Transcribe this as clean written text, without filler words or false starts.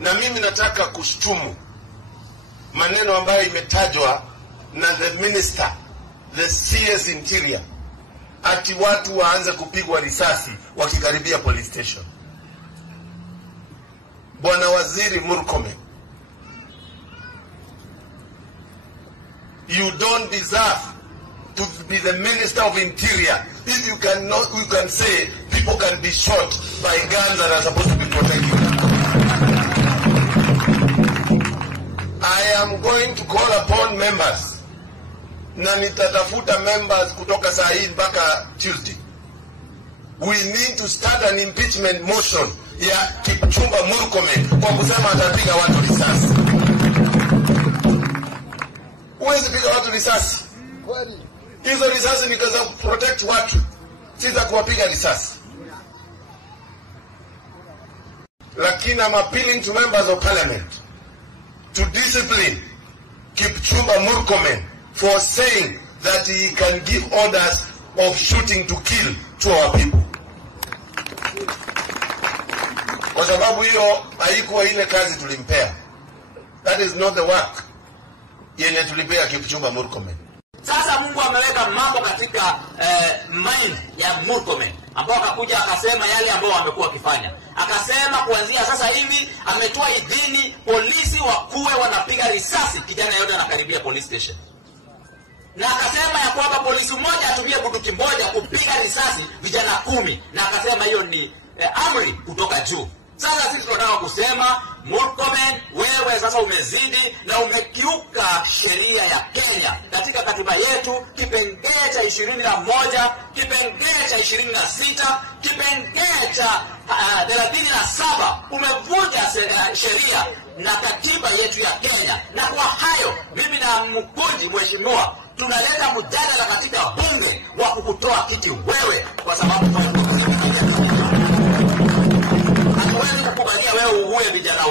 Na mimi nataka kushtumu maneno ambayo imetajwa na the minister, the CS Interior, ati watu waanze kupigwa risasi wakikaribia police station. Bwana Waziri Murkomen, you don't deserve to be the Minister of Interior if you can say people can be shot by guns that are supposed to be protecting them. I am going to call upon members, na nitatafuta members kutoka saa hii mpaka Tuesday. We need to start an impeachment motion ya Kipchumba Murkomen kwa kusema atapiga watu risasi. Huwezi piga watu risasi. Hizo risasi ni kaza protect watu, si za kuwapiga risasi. Lakini I'm appealing to members of parliament to discipline Kipchumba Murkomen for saying that he can give orders of shooting to kill to our people. Kwa sababu hiyo haikuwa ile kazi tulimpea. That is not the work yenye tulipea Kipchumba Murkomen. Sasa Mungu ameweka mambo katika mind ya Murkomen, ambao akakuja akasema yale ambao wamekuwa wakifanya. Akasema kuanzia sasa hivi ametoa idhini polisi wakuwe wanapiga risasi kijana yote anakaribia police station. Na akasema ya kwamba polisi mmoja atumie bunduki moja kupiga risasi vijana 10, na akasema hiyo ni amri kutoka juu. Sasa sisi tunataka kusema Murkomen, wewe sasa umezidi na umekiuka sheria ya Kenya. Katika katiba yetu kipengele cha 21, kipengele cha 26, kipengele cha 37 umevunja sheria na katiba yetu ya Kenya. Na kwa hayo mimi na Mkundi mheshimiwa tunaleta mjadala katika bunge wa kukutoa kiti wewe, kwa sababu hatuwezi kukubalia wewe uue vijana